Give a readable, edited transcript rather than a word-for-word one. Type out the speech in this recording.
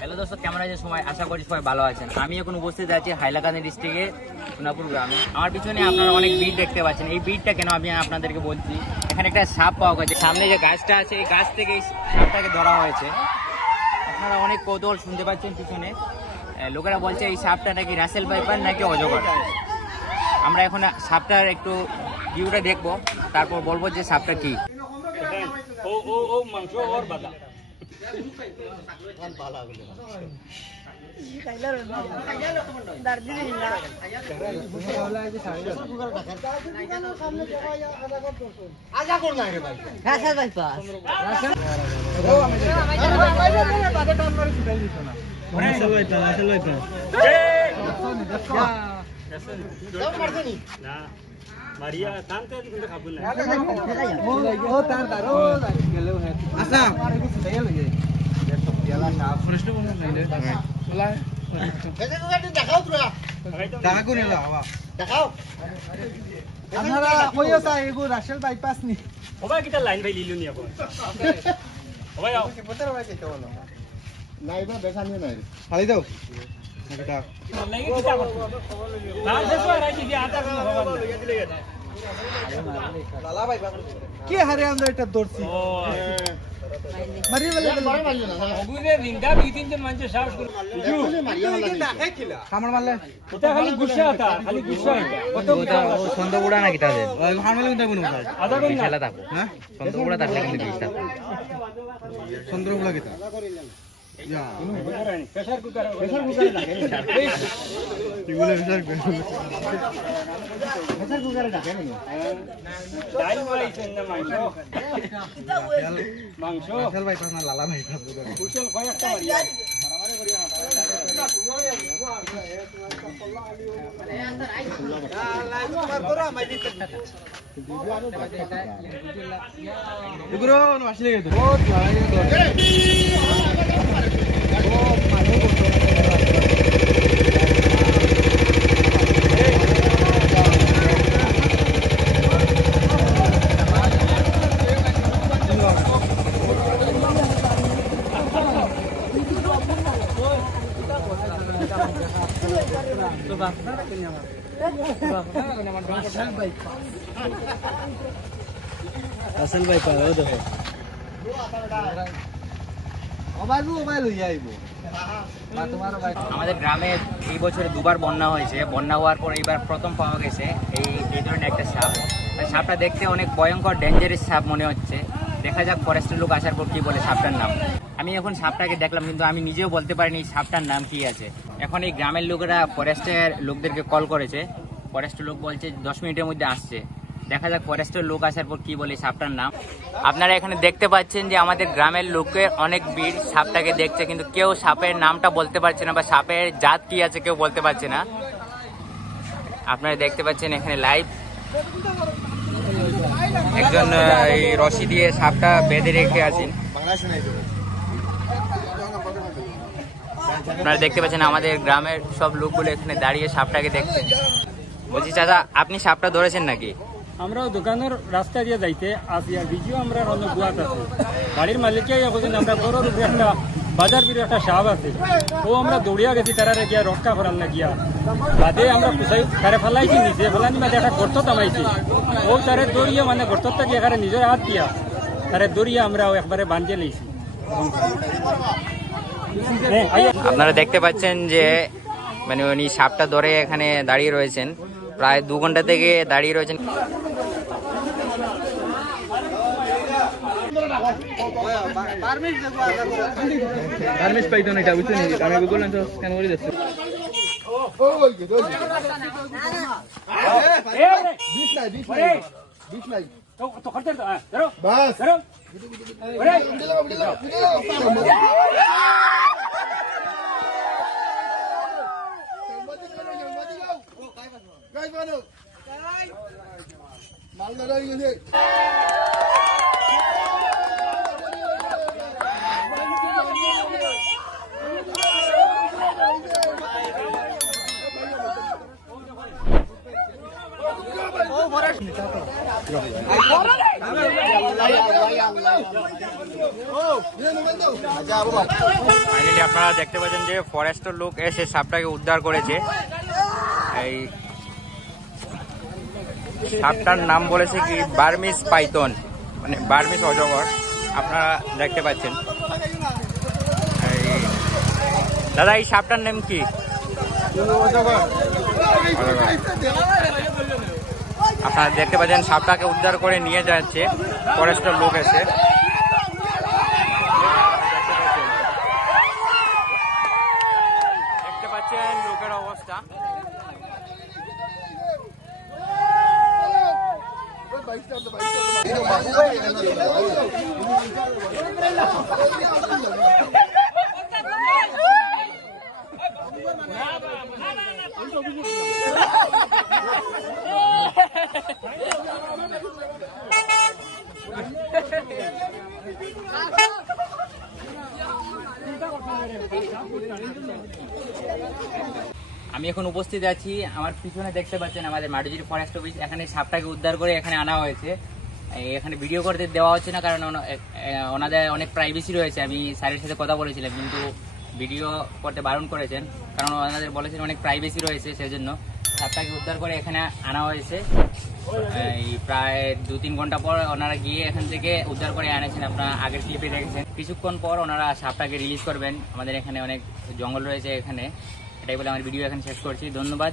Hello দোস্ত, কেমন আছেন সবাই? আশা করি সবাই ভালো আছেন। আমি এখন উপস্থিত আছি হাইলাকান্দি ডিস্ট্রিক্টে সোনাপুর গ্রামে। আমার পিছনে আপনারা অনেক ভিড় দেখতে পাচ্ছেন। এই ভিড়টা কেন আমি আপনাদেরকে বলছি, এখানে একটা সাপ পাওয়া গেছে। সামনে যে গাছটা আছে এই গাছ থেকে এই সাপটাকে ধরা হয়েছে। আপনারা অনেক কৌতূহল শুনতে পাচ্ছেন পিছনে। লোকেরা বলছে এই সাপটা নাকি রাসেল ভাইপার নাকি অজগর। আমরা এখন সাপটার একটু ভিউটা দেখবো, তারপর বলবো যে সাপটা কি। মাংস ওর বাদা Maria, tante কিন্তু খাবো না। ও তার দারো গেলেও है। আচ্ছা, তাই লাগে। পেলা না ফরেস্ট বন্ধ নাই রে। চলা। এই যে দেখাও তোরা। দেখাও নি লাওয়া। দেখাও। আপনারা কই আছে এগো রাসেল বাইপাস নি। ওবা কিটা লাইন ভাই লিলু নি আপন। ওবা যাও। পতর ভাই কইতো বলো। নাইবা দেখানি নাই রে। খালি দাও। এটা লাগি কিটা করছো। তার দেশো রাখি দি আটা কোন খবর নাই। লালা ভাই কি হারে আমরা এটা দৌড়ছি ও মারি বলে মারি না ওগুরে রিংটা দুই তিনজন মানুষ সাহস করে মারিয়া না কামড় মারলে ওটা খালি গুচ্ছা আতা খালি গুচ্ছা কত ও সন্দগুড়া নাকি তাদের ওই হারমালে কিন্তু কোন কথা আদা কোন খেলা থাকো হ্যাঁ সন্দগুড়া থাকলে কিন্তু বিষ থাকো সন্দগুড়া কি তা ইয়া প্রেসার কুকার লাগে এগুলো প্রেসার কুকারে ডাকে না ডাইল বলাইছেন না মাংস রাসেল ভাই পাস না লালা ভাই পাস কুশল কয় একটা মারিয়া মারামারি করিয়া না লাইভ তোমার করো আমি দিতে এগুলো আসলে গেছে বহুত লড়াই করে রাসেল ভাই পাও দেখো আমাদের গ্রামে এই বছরে দুবার বন্যা হয়েছে। বন্যা হওয়ার পর এইবার প্রথম পাওয়া গেছে এই ধরনের একটা সাপ। সাপটা দেখতে অনেক ভয়ঙ্কর ডেঞ্জারাস সাপ মনে হচ্ছে। দেখা যাক ফরেস্টের লোক আসার পর কি বলে সাপটার নাম। আমি এখন সাপটাকে দেখলাম কিন্তু আমি নিজেও বলতে পারিনি সাপটার নাম কি আছে। এখন এই গ্রামের লোকেরা ফরেস্টের লোকদেরকে কল করেছে। ফরেস্টের লোক বলছে 10 মিনিটের মধ্যে আসছে। দেখা যাক ফরেস্টের লোক আসার পর কি বলে সাপটার নাম। আপনারা এখানে দেখতে পাচ্ছেন যে আমাদের গ্রামের লোকের অনেক ভিড় সাপটাকে দেখছে, কিন্তু কেউ সাপের নামটা বলতে পারছে না বা সাপের জাত কি আছে কেউ বলতে পারছে না। আপনারা দেখতে পাচ্ছেন এখানে লাইভ একজন এই রশি দিয়ে সাপটা বেঁধে রেখে আছেন। আপনারা দেখতে পাচ্ছেন আমাদের গ্রামের সব লোকগুলো এখানে দাঁড়িয়ে সাপটাকে দেখছেন। বলছি চাচা, আপনি সাপটা ধরেছেন নাকি? আমরা দোকানের রাস্তা দিয়ে যাইতে আসি আর ভিডিও আমরা অনেক গুয়াত আছে গাড়ির মালিককে এখন আমরা বড় রূপে একটা বাজার বিরে একটা সাপ আছে ও আমরা দৌড়িয়া গেছি তারা গিয়া রক্ষা করার না গিয়া বাদে আমরা পুষাই তারে ফেলাইছি নিচে ফেলানি মাঝে একটা গর্ত নামাইছি ও তারে দৌড়িয়ে মানে গর্তটা গিয়ে এখানে নিজের হাত দিয়া তারে দৌড়িয়ে আমরা একবারে বাঁধিয়ে লইছি। আপনারা দেখতে পাচ্ছেন যে মানে উনি সাপটা ধরে এখানে দাঁড়িয়ে রয়েছেন, প্রায় 2 ঘন্টা থেকে দাঁড়িয়ে রয়েছেন। মালদা ফাইনালি আপনারা দেখতে পাচ্ছেন যে ফরেস্টের লোক এসে সাপটাকে উদ্ধার করেছে। এই সাপটার নাম বলেছে কি বার্মিস পাইথন, মানে বার্মিস অজগর। আপনারা দেখতে পাচ্ছেন। দাদা এই সাপটার নাম কি? আপনারা দেখতে পাচ্ছেন সাপটাকে উদ্ধার করে নিয়ে যাচ্ছে ফরেস্টের লোক এসে। দেখতে পাচ্ছেন লোকের অবস্থা। আমি এখন উপস্থিত আছি, আমার পিছনে দেখতে পাচ্ছেন আমাদের মাটুজির ফরেস্ট অফিস। এখানে সাপটাকে উদ্ধার করে এখানে আনা হয়েছে। এখানে ভিডিও করতে দেওয়া হচ্ছে না, কারণ ওনাদের অনেক প্রাইভেসি রয়েছে। আমি স্যারের সাথে কথা বলেছিলাম, কিন্তু ভিডিও করতে বারণ করেছেন, কারণ ওনাদের বলেছেন অনেক প্রাইভেসি রয়েছে, সেজন্য সাপটাকে উদ্ধার করে এখানে আনা হয়েছে। এই প্রায় 2-3 ঘন্টা পর ওনারা গিয়ে এখান থেকে উদ্ধার করে আনেছেন। আপনারা আগের ক্লিপে দেখেছেন। কিছুক্ষণ পর ওনারা সাপটাকে রিলিজ করবেন। আমাদের এখানে অনেক জঙ্গল রয়েছে এখানে। এটাই বলে আমার ভিডিও এখানে শেষ করছি। ধন্যবাদ।